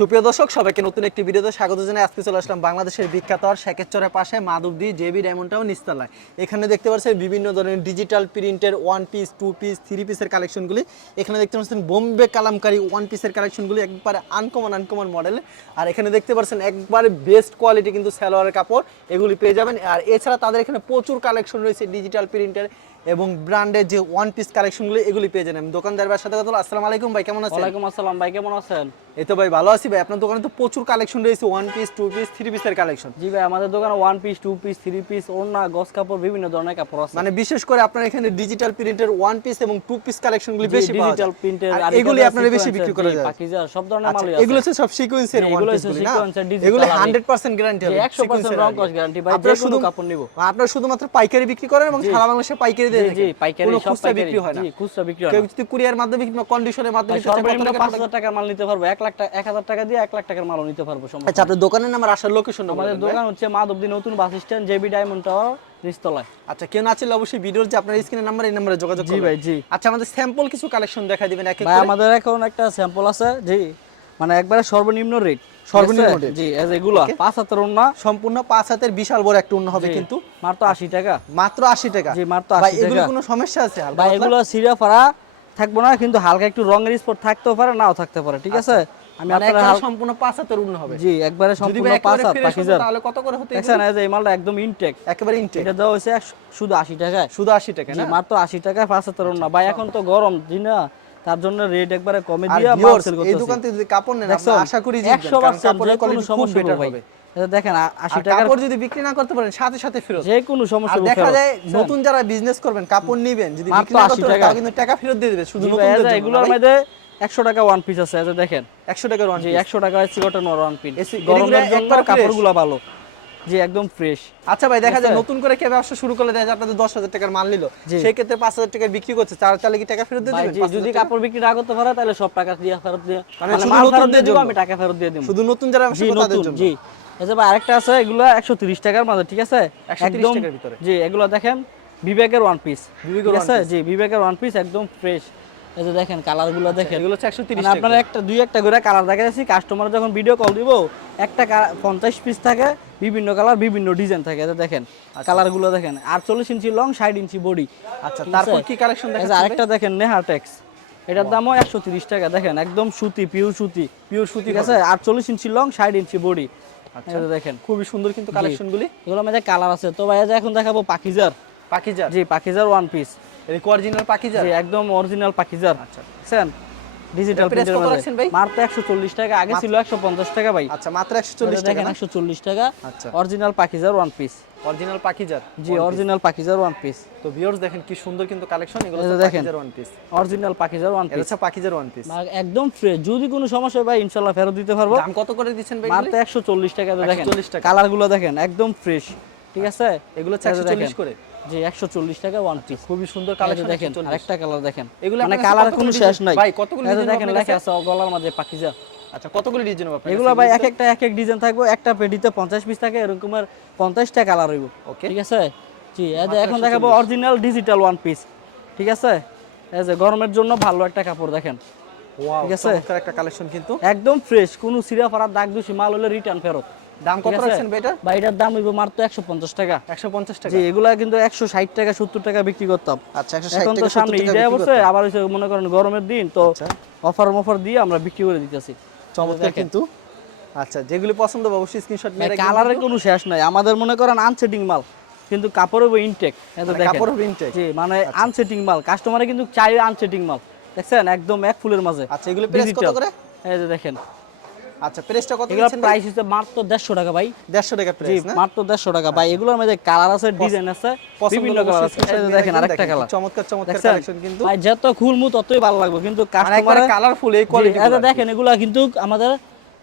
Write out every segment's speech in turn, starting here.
সুপ্রিয় দর্শক, সবাইকে নতুন একটি ভিডিওতে স্বাগত জানাই। আজকে চলে আসলাম বাংলাদেশের বিখ্যাত আর শেখেরচরের পাশে মাধবদি জেবি ডায়মন্ড টাউন নিস্তালায় এখানে দেখতে পাচ্ছেন বিভিন্ন ধরনের ডিজিটাল প্রিন্টের one piece two piece three পিসের কালেকশনগুলি এখানে দেখতে পাচ্ছেন বোম্বে কালামকারি ওয়ান পিসের কালেকশনগুলি একবারে আনকমন আনকমন মডেল আর এখানে দেখতে পাচ্ছেন একবারে বেস্ট কোয়ালিটি কিন্তু সালোয়ারের কাপড়, এগুলি পেয়ে যাবেন। আর এছাড়া তাদের এখানে প্রচুর কালেকশন রয়েছে ডিজিটাল প্রিন্টের এবং ব্র্যান্ডের যে ওয়ান পিস কালেকশনগুলি এগুলি পেয়ে যাবেন। দোকানদার সাথে কথা আসসালামু আলাইকুম ভাই, কেমন আছেন? ওয়ালাইকুম আসসালাম ভাই, কেমন আছেন? এই তো ভাই ভালো আছি ভাই। আপনার দোকানে তো প্রচুর কালেকশন রয়েছে one piece two piece three পিসের কালেকশন জি ভাই আমাদের দোকানে one piece two piece three piece ওড়না গস কাপড় বিভিন্ন ধরনের কাপড় আছে। মানে বিশেষ করে আপনার এখানে ডিজিটাল প্রিন্টের ওয়ান পিস এবং টু পিস কালেকশনগুলি বেশি পাওয়া ডিজিটাল প্রিন্টের আর এগুলি আপনারা বেশি বিক্রি করা যায়। পাকিজা সব ধরনের আচ্ছা, মালই এগুলো হচ্ছে সব সিকোয়েন্সের ওয়ান পিস না এগুলো 100% গ্যারান্টি হবে 100% রং কস গ্যারান্টি ভাই যে আপনারা কোনো শুধু কাপড় নিব। আপনারা শুধুমাত্র পাইকারি বিক্রি করেন এবং সারা বাংলাদেশে পাইকারি দেন জি পাইকারি সব পাইকারি। বিক্রি হয় না। জি খুচরা বিক্রি হয় কেউ যদি কুরিয়ার মাধ্যমে কিংবা কন্ডিশনের মাধ্যমে ভাই, নিতে চায়, কত সর্বনিম্ন টাকা পাঁচ টাকা- হাজার টাকার মাল নিতে পারব? এক লাখ টাকা এক হাজার টাকা দিয়ে এক লাখ টাকার মালও নিতে পারব আচ্ছা আপনার দোকানের নাম আর আসার লোকেশন আমাদের দোকান হচ্ছে মাধবদী নতুন bus stand JB diamond tower নিচতলায়। আচ্ছা কেউ না চাইলে অবশ্যই ভিডিওর যে আপনার স্ক্রিনের নাম্বার এই নাম্বারে যোগাযোগ জি ভাই, জি। আচ্ছা আমাদের স্যাম্পল কিছু কালেকশন দেখাই দিবেন এক ভাই আমাদের এখন একটা স্যাম্পল আছে জি। মানে একবারে সর্বনিম্ন রেট সর্বনিম্ন rate? জি এজ এগুলা পাঁচ হাতের ওড়না। সম্পূর্ণ পাঁচ হাতের বিশাল বড় একটা উন্ন হবে কিন্তু। মাত্র আশি টাকা। মাত্র আশি টাকা। জি, মাত্র ভাই 80 এগুলো কোনো সমস্যা আছে? পাতলা? এগুলো সিরা থাকব না কিন্তু হালকা একটু রঙের স্পট থাকতেও পারে নাও থাকতে পারে ঠিক আছে? আমি মানে আপনার সম্পূর্ণ উন্ন হবে। জি একবারে সম্পূর্ণ ভাই পাঁচ একেবারে হাত fresh হতো পাখিজার তাহলে কত করে হতো দেখছেন এই মালটা একদম ইনটেক একেবারে ইনটেক এটা দেওয়া হয়েছে শুধু আশি টাকায়। শুধু আশি টাকা না? মাত্র আশি টাকায় পাঁচ হাতের ওড়না ভাই এখন তো গরম জি না? তার জন্য রেট একবারে কমে দিয়ে সেল এই দোকান থেকে যদি কাপড় নেন আশা করি কাপড়ের যে খুব হবে। দেখেন আ- আশি আর কাপড় যদি বিক্রি না করতে পারেন সাথে সাথে ফেরত। যে কোনো আর সমস্যা দেখা যায় নতুন যারা বিজনেস করবেন কাপড় নিবেন যদি বিক্রি না করতে পারেন কিন্তু টাকা ফেরত দিয়ে দিবে শুধু জন্য এগুলোর মধ্যে একশো টাকা ওয়ান পিস আছে এই দেখেন। 100 টাকার ওয়ান জি একশো টাকা AC cotton one piece AC- গরমের জন্য কাপড়গুলো ভালো। জি একদম ফ্রেশ আচ্ছা ভাই দেখা যায় নতুন করে কে ব্যবসা শুরু করলে দেখা যায় আপনাদের দশ হাজার টাকার মাল নিল। সেই ক্ষেত্রে পাঁচ হাজার টাকা বিক্রি করছে চার চালে কি টাকা ফেরত দিয়ে দেবেন? 5,000 যদি কাপড় বিক্রি না করতে পারে তাহলে সব টাকা দিয়ে ফেরত দিয়ে মানে মানে শুধু নতুনদের দিয়ে দিব আমি টাকা ফেরত দিয়ে দিব। শুধু নতুন যারা ব্যবসা করে তাদের জন্য। জি। ভাই আরেকটা আছে এগুলো একশো তিরিশ টাকার মাঝে ঠিক আছে? একদম ভিতরে। জি এগুলো দেখেন বিবেকের ওয়ান পিস ঠিক আছে? জি বিবেকের ওয়ান পিস একদম ফ্রেশ এই যে দেখেন কালারগুলো দেখেন। এগুলো হচ্ছে একশো তিরিশ মানে আপনারা একটা দুই একটা করে কালার দেখা যাচ্ছি কাস্টমার যখন ভিডিও কল দিব একটা পঞ্চাশ পিস থাকে বিভিন্ন কালার বিভিন্ন ডিজাইন থাকে। যে দেখেন কালারগুলো দেখেন আটচল্লিশ ইঞ্চি লং ষাট ইঞ্চি বডি আচ্ছা তারপর কি কালেকশন দেখা আরেকটা দেখেন নেহা টেক্স এটার দামও একশো তিরিশ টাকা। দেখেন একদম সুতি পিওর সুতি। পিওর সুতি ঠিক আছে? আটচল্লিশ ইঞ্চি লং ষাট ইঞ্চি বডি দেখেন। খুবই সুন্দর কিন্তু কালেকশন গুলি এগুলো মধ্যে কালার আছে। তো ভাইয়া এখন দেখাবো পাখিজার পাখিজার জি পাখিজার ওয়ান পিস অরিজিনাল পাখিজার জি একদম অরিজিনাল পাখিজার আচ্ছা। ডিজিটাল প্রিন্টের মধ্যে মাত্র একশো চল্লিশ টাকা আগে ছিল একশো পঞ্চাশ টাকা ভাই। আচ্ছা মাত্র একশো চল্লিশ টাকা দেখেন একশো চল্লিশ টাকা। আচ্ছা। অরিজিনাল পাখিজার ওয়ান পিস অরিজিনাল পাকিজার জি অরিজিনাল পাখিজার ওয়ান পিস তো ভিউয়ার্স দেখেন কি সুন্দর কিন্তু কালেকশন এগুলো। পাকিজার ওয়ান পিস অরিজিনাল পাখিজার ওয়ান পিস হচ্ছে পাকিজার ওয়ান পিস একদম ফ্রেশ যদি কোনো সমস্যা হয় ভাই ইনশাল্লাহ ফেরত দিতে পারব। দাম কত করে দিচ্ছেন ভাই মাত্র একশো চল্লিশ টাকা তো দেখেন। 140 টাকা। কালারগুলো দেখেন একদম ফ্রেশ ঠিক আছে? এগুলো হচ্ছে এই যে একশো চল্লিশ দেখেন। করে জি একশো চল্লিশ টাকা ওয়ান পিস খুবই সুন্দর কালেকশন দেখেন আরেকটা কালার দেখেন। এগুলো মানে কালার কোনো শেষ নাই। ভাই, কতগুলো ডিজাইন দেখেন লেখা আছে? গলার মাঝে পাখিজা আচ্ছা কতগুলো ডিজাইন আপনার এগুলো ভাই এক একটা এক এক ডিজাইন থাকবে একটা পেডিতে পঞ্চাশ পিস থাকে এরকমের পঞ্চাশটা কালার হইব। Okay. ঠিক আছে? জি এখন দেখাবো অরিজিনাল ডিজিটাল ওয়ান পিস ঠিক আছে? এই যে গরমের জন্য ভালো একটা কাপড় দেখেন। ঠিক আছে? একটা কালেকশন কিন্তু। একদম ফ্রেশ কোনো সিরা ফাড়ার দাগ দূষি মাল হলে রিটার্ন ফেরত। দাম কত? রাখছেন ভাই এটা এটার দাম হইব মাত্র একশো পঞ্চাশ টাকা। একশো পঞ্চাশ টাকা। জি এগুলা কিন্তু একশো ষাট টাকা সত্তর টাকা বিক্রি করতাম। আচ্ছা একশো এখন তো সামনে ঈদে বসে আবার হচ্ছে মনে করেন গরমের দিন তো আচ্ছা। অফার দিয়ে আমরা বিক্রি করে দিতেছি। চমৎকার কিন্তু। আচ্ছা যেগুলি পছন্দ হবে অবশ্যই স্ক্রিনশট মেরে কালারের কোনো শেষ নাই। আমাদের মনে করেন আনসেটিং মাল কিন্তু কাপড় হবে ইনটেক মানে কাপড় হবে intake? জি মানে আনসেটিং মাল। কাস্টমারে কিন্তু চাই আনসেটিং মাল। দেখছেন? একদম এক ফুলের মাঝে। আচ্ছা এগুলো প্রাইস কত করে? এই যে দেখেন। আচ্ছা প্রাইসটা কত দিচ্ছেন প্রাইস হচ্ছে মাত্র দেড়শো টাকা ভাই। 150 টাকা প্রাইস না? মাত্র দেড়শো টাকা ভাই। এগুলোর মধ্যে কালার আছে ডিজাইন আছে বিভিন্ন কালার আছে। দেখেন আরেকটা কালার চমৎকার চমৎকার? কালেকশন কিন্তু। ভাই যত খুলমু ততই ভালো লাগবে। কিন্তু কাস্টমার কালারফুল এই কোয়ালিটি দেখেন এগুলা কিন্তু আমাদের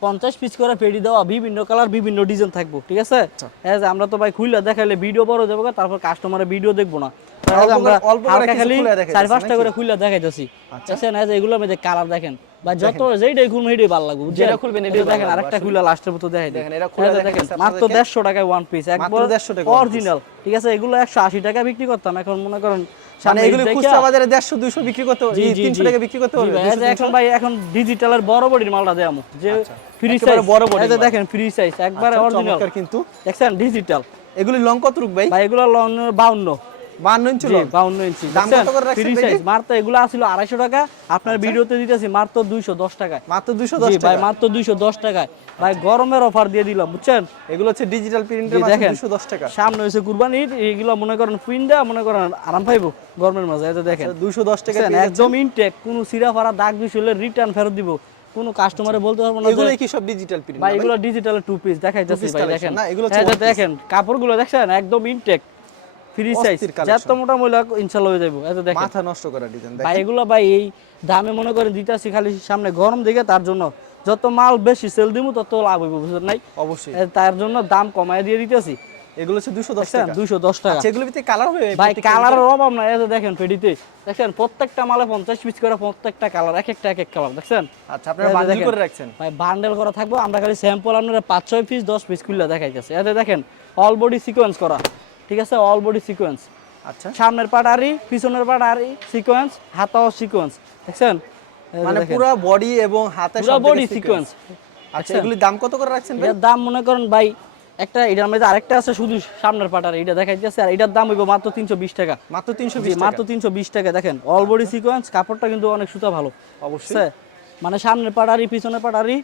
পঞ্চাশ পিস করে পেডি দেওয়া বিভিন্ন কালার বিভিন্ন ডিজাইন থাকব ঠিক আছে? আচ্ছা। আমরা তো ভাই খুললে দেখাইলে ভিডিও বড় যাব তারপর কাস্টমারের ভিডিও দেখব না। আমরা করে- অল্প করে হালকা খালি চার পাঁচটা করে দেখাইতেছি। আচ্ছা। দেখছেন এগুলোর মধ্যে কালার দেখেন বা যত যেইটাই খুলবেন ভালো লাগবে যেটা খুলবেন দেখেন আরেকটা। খুলে লাস্টের মতো দেখাই দেখেন, এরা খুলে দেখেন মাত্র আপনাদেরকে। দেড়শো টাকায় ওয়ান পিস একবার 150 টাকা অরিজিনাল ঠিক আছে? এগুলো একশো আশি টাকা বিক্রি করতাম এখন মনে করেন মানে এগুলো খুচরা বাজারে দেড়শো দুইশো বিক্রি করতে তিনশো জি। টাকা বিক্রি করতে হবে। পারবে 200, এখন ভাই এখন ডিজিটালের বড় বডির মালটা দেয়ামু যে আচ্ছা। ফ্রি সাইজ বড় বডি এই দেখেন ফ্রি সাইজ একবারে আচ্ছা, অরিজিনাল কিন্তু। দেখেন ডিজিটাল এগুলো লং কত রুক ভাই? ভাই এগুলো লং বাউন্ন। বান্ন ইঞ্চি বাউন্ন ইঞ্চি। দাম কত করে রাখছেন ফ্রি ভাই সাইজ। কি? মাত্র এগুলো আসছিল আড়াইশো টাকা। আপনার ভিডিওতে দিতেছি মাত্র দুইশো দশ টাকায়। মাত্র দুইশো দশ ভাই মাত্র দুইশো দশ টাকায়। ভাই গরমের অফার দিয়ে দিলাম বুঝছেন? এগুলো হচ্ছে ডিজিটাল প্রিন্টের মাত্র দেখেন। দুইশো দশ টাকা। সামনে হয়েছে কুরবানি এগুলো মনে করেন ফুইন্দা মনে করেন আরাম পাইবো গরমের মাঝে এই দেখেন। দুইশো দশ টাকা একদম ইনটেক কোনো সিরা ফারা দাগ দিস রিটার্ন ফেরত দিব। কোনো কাস্টমারে বলতে পারব না এগুলো কি সব ডিজিটাল প্রিন্ট ভাই এগুলো ডিজিটাল টু পিস দেখাইতেছি piece ভাই দেখেন। না, এগুলো। দেখেন কাপড়গুলো দেখছেন? একদম ইনটেক ফ্রি সাইজ যত মোটা মহিলা ইনশাল্লাহ হয়ে যাব যে দেখেন। মাথা নষ্ট করা ডিজাইন ভাই এগুলো ভাই এই দামে মনে করেন দিতেছি খালি সামনে গরম দিকে তার জন্য যত মাল বেশি সেল দিব তত লাভ হইব বুঝলেন নাই? অবশ্যই। তার জন্য দাম কমায় দিয়ে দিতেছি। এগুলো হচ্ছে দুশো দশ দেখছেন? টাকা। দুইশো দশ টাকা। আচ্ছা এগুলো ভিতরে কালার হবে? ভাই কালারের অভাব নাই। এই যে দেখেন পেডিতে প্রত্যেকটা মালে পঞ্চাশ পিস করে প্রত্যেকটা কালার এক একটা এক এক কালার দেখছেন? আচ্ছা আপনারা বান্ডিল। করে রাখছেন? ভাই বান্ডেল করা থাকব। আমরা খালি স্যাম্পল আপনারা পাঁচ ছয় পিস দশ পিস খুললে দেখাইতেছে। এতে দেখেন অল বডি সিকোয়েন্স করা। ঠিক আছে? অল বডি সিকোয়েন্স আচ্ছা। সামনের পাট আরি পিছনের পাট আরি সিকোয়েন্স হাতাও সিকোয়েন্স দেখছেন? মানে পুরো বডি এবং হাতে পুরো বডি সিকোয়েন্স আচ্ছা এগুলির দাম কত করে রাখছেন ভাই? দাম মনে করেন ভাই একটা এটার মধ্যে আরেকটা আছে শুধু সামনের পাটার এটা দেখাইতেছে। আর এটার দাম হইব মাত্র তিনশো বিশ টাকা। মাত্র তিনশো মাত্র তিনশো বিশ টাকা। দেখেন অল বডি সিকোয়েন্স কাপড়টা কিন্তু অনেক সুতা ভালো। অবশ্যই। মানে সামনের পাটারি পিছনের পাটারি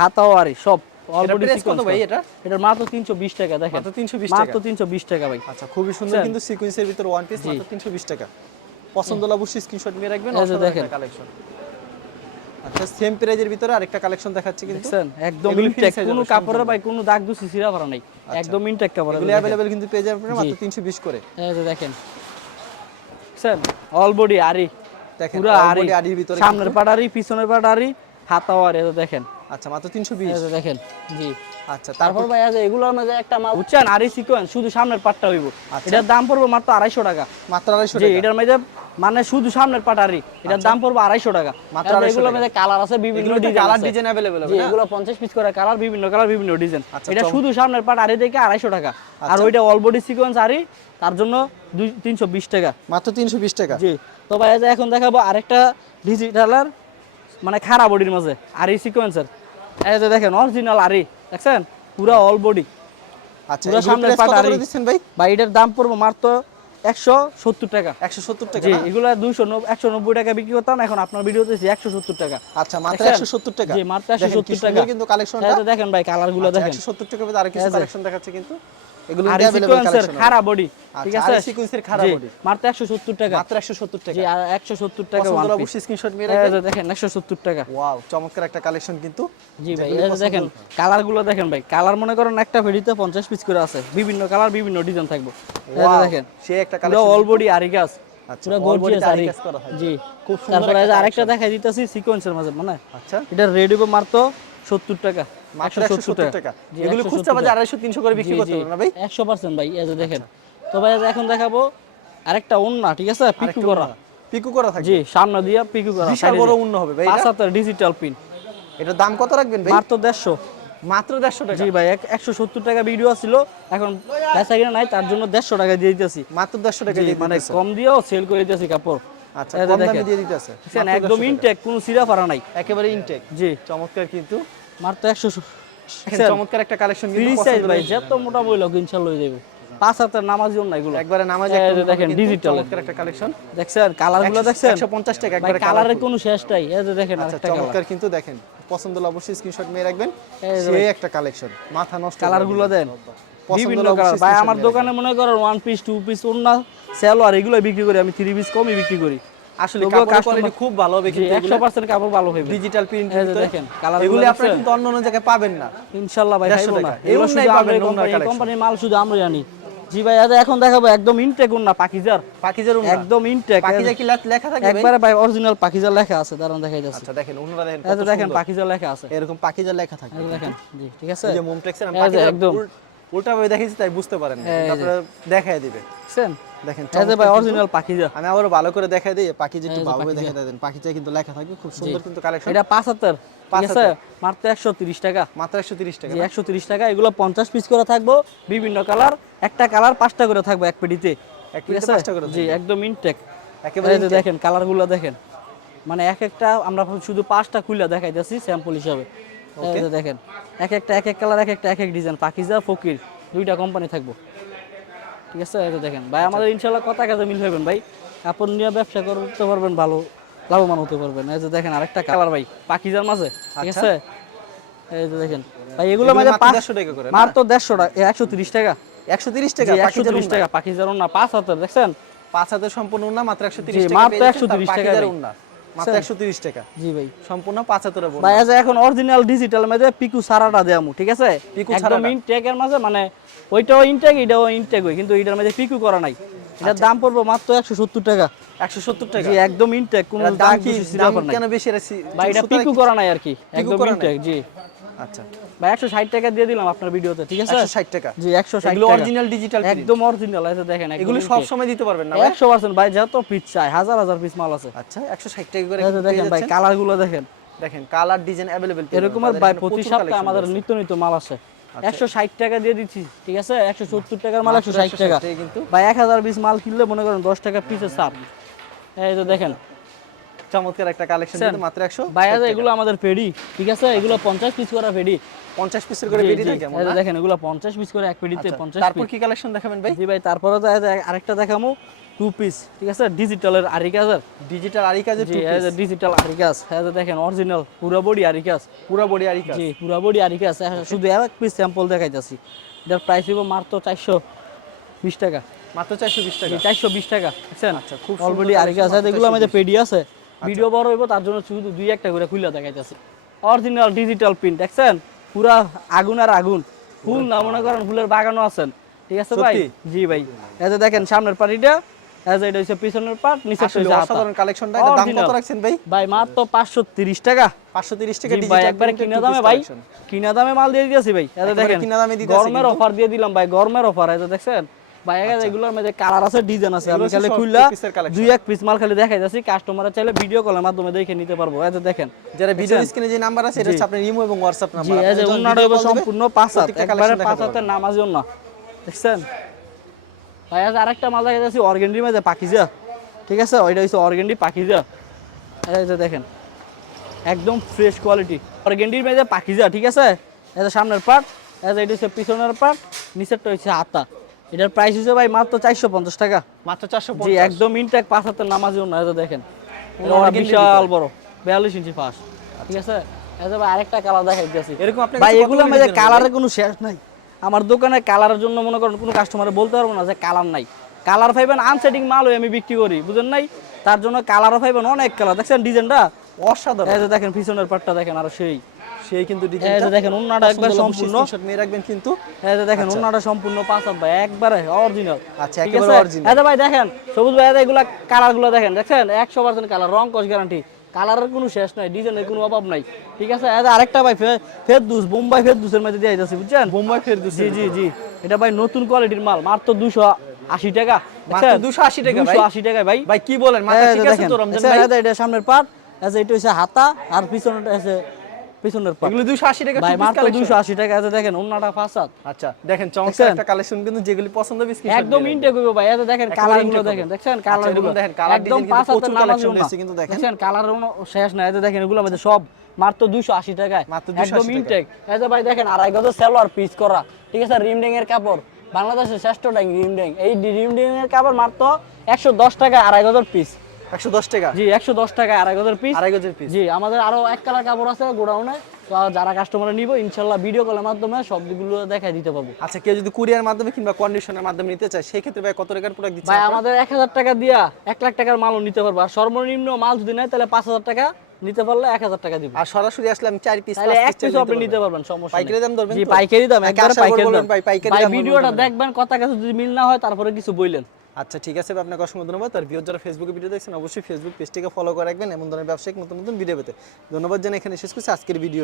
হাতাও আরি সব। অল বডি সিকোয়েন্স ভাই এটা? এটার মাত্র তিনশো বিশ টাকা দেখেন। মাত্র 320 টাকা। তিনশো বিশ টাকা ভাই। আচ্ছা খুবই সুন্দর বুঝছেন? কিন্তু সিকোয়েন্সের ভিতর ওয়ান পিস মাত্র তিনশো বিশ টাকা। পছন্দ হলে অবশ্যই স্ক্রিনশট নিয়ে রাখবেন এই যে অসাধারণ দেখেন। কালেকশন আচ্ছা সেম প্রাইজের ভিতরে আরেকটা কালেকশন দেখাচ্ছি কিন্তু। একদম ইনটেক কোনো কাপড়ের ভাই কোনো দাগ দুসি সিরা ভরা নাই। একদম ইনটেক কাপড় এগুলি অ্যাভেলেবেল কিন্তু পেয়ে যাবেন মাত্র তিনশো বিশ করে। এই যে দেখেন। অল বডি আরি দেখেন পুরো all আরি আরির ভিতরে সামনের পাটারি পিছনের পাটারি হাতাও আরি যে দেখেন। আচ্ছা মাত্র তিনশো বিশ? এই যে দেখেন জি। আচ্ছা তারপর ভাই আছে এগুলোর একটা মাল বুঝছেন আরি সিকোয়েন্স শুধু সামনের পাটটা হইব। এটার দাম পড়বে মাত্র আড়াইশো টাকা। মাত্র আড়াইশো জি টাকা? এটার মধ্যে মানে শুধু সামনের পাটারি এটার দাম পড়বে আড়াইশো টাকা। মাত্র এগুলোর মধ্যে কালার আছে বিভিন্ন ডিজাইন কালার ডিজাইন জি হবে এগুলো পঞ্চাশ পিস করে কালার বিভিন্ন কালার বিভিন্ন ডিজাইন আচ্ছা, এটা শুধু সামনের পাট আড়ি থেকে আড়াইশো টাকা। আর আচ্ছা। ওইটা অল বডি সিকোয়েন্স আড়ি তার জন্য দুই তিনশো বিশ টাকা। মাত্র তিনশো বিশ টাকা? জি তো ভাই এই এখন দেখাবো আরেকটা ডিজিটালার মানে খারাপ বডির মাঝে আরি সিকোয়েন্সের এই যে দেখেন অরিজিনাল আরি দেখছেন? পুরো অল বডি আচ্ছা পুরো সামনের পাট আরি দিচ্ছেন ভাই? ভাই এটার দাম পড়ব মাত্র একশো সত্তর টাকা। একশো সত্তর টাকা জি? এগুলো দুইশো একশো নব্বই টাকা বিক্রি করতাম এখন আপনার ভিডিওতে একশো সত্তর টাকা। আচ্ছা মাত্র একশো সত্তর টাকা। জি মাত্র একশো সত্তর টাকা। কিন্তু কালেকশন দেখেন ভাই কালারগুলো দেখেন। একশো সত্তর টাকা আরও কিছু কালেকশন দেখাচ্ছে কিন্তু। এগুলো বডি ঠিক আচ্ছা, আছে? সিকোয়েন্সের খাড়া জি, মাত্র একশো সত্তর টাকা। মাত্র একশো সত্তর টাকা। জি আর একশো সত্তর টাকা পছন্দ one হলে piece। অবশ্যই স্ক্রিনশট নিয়ে রাখবেন। দেখেন একশো সত্তর টাকা। ওয়াও চমৎকার একটা কালেকশন কিন্তু। জি ভাই এই দেখেন কালারগুলো দেখেন ভাই। কালার মনে করেন একটা ভেড়িতে পঞ্চাশ পিস করে আছে। বিভিন্ন কালার বিভিন্ন ডিজাইন থাকবে। এই দেখেন সে একটা কালেকশন অল বডি আরি গাছ পুরো গর্জিয়াস আরি আরি কাজ করা। জি খুব সুন্দর তারপরে একটা আরেকটা দেখাই দিতেছি সিকোয়েন্সের মাঝে মানে আচ্ছা। এটা রেড হবে মাত্র সত্তর টাকা। মাত্র একশো সত্তর টাকা। এগুলো খুচরা বাজার টাকা। আড়াইশো করে বিক্রি করতে পারবেন না ভাই? একশো পার্সেন্ট ভাই এই যে দেখেন। তো ভাই এখন দেখাবো আরেকটা ওন্না ঠিক আছে? পিকু করা। পিকু করা থাকবে? জি সামনে দিয়ে পিকু করা বিশাল বড় উন্ন হবে ভাই পাঁচ হাতের ডিজিটাল পিন এটার দাম কত রাখবেন ভাই? মাত্র দেড়শো। মাত্র দেড়শো টাকা? জি ভাই একশো সত্তর টাকা ভিডিও ছিল এখন বেচা কিনা নাই তার জন্য দেড়শো টাকা দিয়ে দিতেছি। মাত্র দেড়শো টাকা মানে। কম দিয়েও সেল করে দিতেছি কাপড়। আচ্ছা। দিয়ে দিতেছে। একদম ইনটেক কোনো সিরা ফারা নাই। একেবারে ইনটেক জি। চমৎকার কিন্তু। মাত্র একশো চমৎকার একটা কালেকশন ভাই যত লোক ইনশাল্লাহ হয়ে যাবে। পাঁচ হাতের নামাজ এগুলো। একবারে নামাজ দেখেন। চমৎকার একটা কালেকশন দেখছেন দেখছেন? একশো পঞ্চাশ টাকা একবারে কালারের কোনো শেষ নাই। এই যে দেখেন আচ্ছা চমৎকার কিন্তু দেখেন। পছন্দ হলে অবশ্যই স্ক্রিনশট নিয়ে রাখবেন। সেই একটা কালেকশন মাথা নষ্ট কালারগুলো দেন। বিভিন্ন কালার ভাই আমার দোকানে মনে করেন ওয়ান পিস টু পিস অন্য সেল আর এগুলো বিক্রি করি। আমি থ্রি পিস কমই বিক্রি করি। আসলে কোয়ালিটি খুব ভালো হবে কিন্তু একশো পার্সেন্ট কাপড় ভালো হইবে। ডিজিটাল প্রিন্ট দেখেন, colour এগুলি দেখছেন? কিন্তু অন্য অন্য জায়গায় পাবেন না। ইনশাল্লাহ ভাই দেড়শো না। এগুলো শুধু পাবেন। কোম্পানির মাল শুধু আমরা জানি জি ভাই এই এখন দেখাবো একদম ইনটেক না পাকিজার। উন্না। একদম ইনটেক পাখিজা কি লেখা ভাই? একবারে ভাই অরিজিনাল পাকিজার লেখা আছে দাঁড়ান দেখাই যাচ্ছে। আচ্ছা দেখেন অন্যরা দেখেন যে দেখেন। পাকিজার লেখা আছে। এরকম পাখিজার লেখা থাকে দেখেন জি ঠিক আছে? যে মুমটেক্সের পাখিজার একদম। উল- উল্টা ভাবে দেখেছি তাই বুঝতে পারেন আপনারা দেখায় দিবে। দেখছেন? দেখেন ভাই অরিজিনাল পাখিজা আমি আবারও ভালো করে দেখাই দিই পাখিজা একটু ভালোভাবে পাখিজা। দেন পাখিজা কিন্তু লেখা থাকবে খুব সুন্দর কিন্তু কালেকশন এটা পাঁচ হাজার ঠিক পাঁচ আছে? হাজার। মাত্র একশো তিরিশ টাকা। মাত্র এগুলো পিস করে থাকব বিভিন্ন কালার একটা কালার পাঁচটা করে থাকব এক পেটিতে। এক ঠিক পাঁচটা করে জি একদম ইনটেক একেবারে দেখেন কালারগুলো দেখেন। মানে এক একটা আমরা শুধু পাঁচটা খুলে দেখাইতেছি স্যাম্পল হিসাবে। দেখেন এক একটা এক এক কালার এক একটা এক এক ডিজাইন পাকিজা ফকির দুইটা কোম্পানি থাকব। ঠিক আছে? যে দেখেন ভাই আমাদের ইনশাল্লাহ কত কাজে মিল হবেন ভাই। কাপড় নিয়ে ব্যবসা করতে পারবেন ভালো লাভবান হতে পারবেন। এই যে দেখেন আরেকটা কালার ভাই পাকিজার মাঝে ঠিক আচ্ছা। আছে? এই যে দেখেন ভাই এগুলো মাঝে মাত্র পাঁচ 150 টাকা করে, না? মাত্র দেড়শো টাকা একশো তিরিশ টাকা। একশো তিরিশ টাকা একশো পাখিজার তিরিশ উন্না। টাকা পাকিজার না পাঁচ হাজার দেখছেন? পাঁচ হাজার সম্পূর্ণ উন্না মাত্র একশো তিরিশ জি, টাকা মাত্র পেয়ে 130 টাকা পাখিজার মাত্র একশো তিরিশ টাকা। জি ভাই। সম্পূর্ণ পাঁচ হাজার ভাই আছে এখন অরিজিনাল ডিজিটাল মধ্যে পিকু সারাটা দেয়ামু ঠিক আছে? পিকু একদম ইনটেকের মাঝে মানে ওইটাও ইনটেক এটাও ইনটেক হয় কিন্তু এটার মধ্যে পিকু করা নাই। এটার আচ্ছা। দাম পড়বে মাত্র একশো সত্তর টাকা। একশো সত্তর টাকা? জি একদম ইনটেক কোনো দাম কি দাম কেন বেশি রাখছি? ভাই এটা পিকু করা নাই আর কি। একদম ইনটেক জি। আচ্ছা। ভাই একশো ষাট টাকা দিয়ে দিলাম আপনার ভিডিওতে ঠিক আছে? একশো ষাট টাকা। জি টাকা। অরিজিনাল ডিজিটাল একদম অরিজিনাল আছে দেখেন এগুলো সব সময় দিতে পারবেন না ভাই? একশো পার্সেন্ট ভাই যত পিস চাই হাজার হাজার পিস মাল আছে। আচ্ছা একশো ষাট টাকা করে দেখেন ভাই কালারগুলো দেখেন। দেখেন কালার ডিজাইন অ্যাভেলেবেল এরকম আর ভাই প্রতি সপ্তাহে আমাদের নিত্য নিত্য মাল আসে আচ্ছা। একশো ষাট টাকা দিয়ে দিচ্ছি ঠিক আছে? একশো সত্তর টাকার মাল একশো ষাট 160 টাকা কিন্তু। ভাই এক হাজার পিস মাল কিনলে মনে করেন দশ টাকা পিসের সার এই যে দেখেন চমৎকার একটা কালেকশন কিন্তু মাত্র একশো ভাই আছে এগুলো আমাদের পেডি ঠিক আছে? এগুলো পঞ্চাশ পিস করা পেডি। পঞ্চাশ পিসের করে বেরিয়ে থাকে দেখেন এগুলো পঞ্চাশ পিস করে এক পেডিতে আচ্ছা, পঞ্চাশ তারপর কি কালেকশন দেখাবেন ভাই? জি ভাই তারপরে আরেকটা দেখামু। টু পিস ঠিক আছে? ডিজিটালের আরিকাজের ডিজিটাল আরি কাজের জি এই যে ডিজিটাল আরিকাজ এই যে দেখেন অরিজিনাল পুরো বডি আরিকাজ পুরো বডি আরি কাজ জি পুরা বডি আরিকাজ শুধু এক পিস স্যাম্পল দেখাইতেছি। এটার প্রাইস হইব মাত্র চারশো বিশ টাকা। মাত্র চারশো বিশ টাকা। চারশো বিশ টাকা বুঝছেন আচ্ছা, খুব সুন্দর অলরেডি আরিকা আছে এগুলো আমাদের পেডি আছে। ভিডিও বড় হইব তার জন্য শুধু দুই একটা করে খুলে দেখাইতেছি। অরিজিনাল ডিজিটাল প্রিন্ট দেখছেন? পুরা আগুন আর আগুন। ফুল না মনে করেন ফুলের বাগানও আছেন। ঠিক আছে ভাই? জি ভাই। এই যে দেখেন সামনের পার্টিটা এই যে এটা হচ্ছে পিছনের পার্ট নিচে আসলে অসাধারণ কালেকশনটা দাম কত রাখছেন ভাই? ভাই মাত্র পাঁচশো তিরিশ টাকা। পাঁচশো তিরিশ টাকা জি ভাই ডিজিটাল একবারে কিনা দামে ভাই। কিনা দামে মাল দিয়ে দিয়েছি ভাই। এটা দেখেন কিনা দামে দিতেছি গরমের অফার দিয়ে দিলাম ভাই গরমের অফার। এটা এগুলো এগুলোর মধ্যে কালার আছে ডিজাইন আছে। আমি খালি খুললা two piece এর collection। দুই এক পিস মাল খালি দেখাই যাচ্ছি কাস্টমারের চাইলে ভিডিও কলের মাধ্যমে দেখে নিতে পারব। এই যে দেখেন যারা ভিডিও স্ক্রিনে যে নাম্বার আছে এটা হচ্ছে আপনার ইমো এবং হোয়াটসঅ্যাপ জি এই যে উন্নাটা হবে সম্পূর্ণ পাঁচ একবারে পাঁচ হাতের নামাজি দেখছেন? ভাই আজ আরেকটা মাল দেখা যাচ্ছে অর্গেন্ডির মধ্যে পাখিজা ঠিক আছে? ওইটা হচ্ছে অর্গেন্ডি পাখিজা এই যে দেখেন একদম ফ্রেশ কোয়ালিটি অর্গেন্ডির মধ্যে পাখিজা ঠিক আছে? এই যে সামনের পার্ট এই যে এটা হচ্ছে পিছনের পার্ট নিচেরটা হচ্ছে হাতা। এটার প্রাইস হচ্ছে ভাই মাত্র চারশো পঞ্চাশ টাকা। মাত্র চারশো জি একদম ইনটেক পাঁচ হাতের নামাজি উন্না এই যে দেখেন। এটা বিশাল বড় বিয়াল্লিশ ইঞ্চি ফাঁস ঠিক আছে? যে ভাই আরেকটা কালার দেখাই দিয়েছি এরকম আপনার ভাই এগুলো আমাদের কালারের কোনো শেষ নাই। আমার দোকানে কালারের জন্য মনে করেন কোনো কাস্টমারে বলতে পারব না যে কালার নাই। কালার পাইবেন আনসেটিং মাল আমি বিক্রি করি বুঝেন নাই? তার জন্য কালারও পাইবেন অনেক কালার দেখছেন ডিজাইনটা অসাধারণ। এই যে দেখেন পিছনের পাটটা দেখেন আর সেই সেই কিন্তু ডিজাইনটা দেখেন একবার সম্পূর্ণ। নিয়ে রাখবেন কিন্তু। এই যে দেখেন উন্নাটা সম্পূর্ণ পাঁচ হাত ভাই একবারে অরিজিনাল আচ্ছা, একেবারে original। এই যে ভাই দেখেন সবুজ ভাই এগুলা দেখেন কালার রং কস গ্যারান্টি কালারের কোনো শেষ নাই ডিজাইনের কোনো অভাব নাই। ঠিক আছে? আরেকটা ভাই ফেরদুস বোম্বাই ফেরদুসের মধ্যে দিয়ে যাচ্ছে বুঝছেন? বোম্বাই ফেরদৌস জি জি জি। এটা ভাই নতুন কোয়ালিটির মাল মাত্র দুশো আশি টাকা মাত্র 280 টাকা দুশো আশি টাকা ভাই। ভাই কি বলেন? মাথা ঠিক আছে তো রমজান ভাই? এটা সামনের পার্ট এটা হচ্ছে হাতা আর পিছনটা আছে পিছনের এগুলো দুশো আশি টাকা ভাই মাত্র collection। দুশো আশি টাকা আছে দেখেন পাঁচ হাত আচ্ছা দেখেন চমৎকার একটা কালেকশন কিন্তু যেগুলি পছন্দ হবে একদম দিয়ে ইনটেক হইবো ভাই যে দেখেন কালারগুলো intake দেখেন দেখছেন? আচ্ছা, কালারগুলো। দেখেন, colour একদম নামাজ collection রয়েছে কিন্তু দেখেন। দেখেন কালার শেষ না যে দেখেন এগুলো মধ্যে সব মাত্র দুশো আশি টাকায়। মাত্র 280 একদম টাকায়। ইনটেক এই ভাই দেখেন আড়াই গজ সেলোয়ার পিস করা। ঠিক আছে রিমডিং এর কাপড়। বাংলাদেশের শ্রেষ্ঠ ডাইং রিমডিং এই রিমডিং এর কাপড় মাত্র একশো দশ টাকা আড়াই গজের পিস একশো দশ টাকা? জি একশো দশ টাকা আড়াই গজের পিস আড়াই গজের পিস জি আমাদের আরও এক কালার কাপড় আছে গোডাউনে। তো যারা কাস্টমার নিব ইনশাল্লাহ ভিডিও কলের মাধ্যমে সবগুলো দেখাই দিতে পারব। আচ্ছা কেউ যদি কুরিয়ার মাধ্যমে কিংবা কন্ডিশনের মাধ্যমে নিতে চায় সেই ক্ষেত্রে ভাই কত টাকার প্রোডাক্ট ভাই আমাদের টাকা দিয়া লাখ টাকার মালও নিতে পারব। সর্বনিম্ন মাল যদি নেয় তাহলে পাঁচ হাজার টাকা নিতে পারলে এক হাজার টাকা দিব। আর সরাসরি আসলে আমি পিস তাহলে এক পিস আপনি নিতে পারবেন। সমস্যা পাইকারি দাম ধরবেন জি পাইকারি দাম একবারে পাইকারি দাম। ভাই, পাইকারি দাম ভিডিওটা দেখবেন কথা কাছে যদি মিল না হয় তারপরে কিছু বললেন আচ্ছা ঠিক আছে আপনাকে অসংখ্য ধন্যবাদ। আর যারা ফেসবুকে ভিডিও দেখছেন অবশ্যই ফেসবুক পেজটিকে ফলো করে রাখবেন। এমন ধরনের ব্যবসায়িক নতুন নতুন ভিডিও পেতে। ধন্যবাদ জানাই এখানে শেষ করছি। আজকের ভিডিও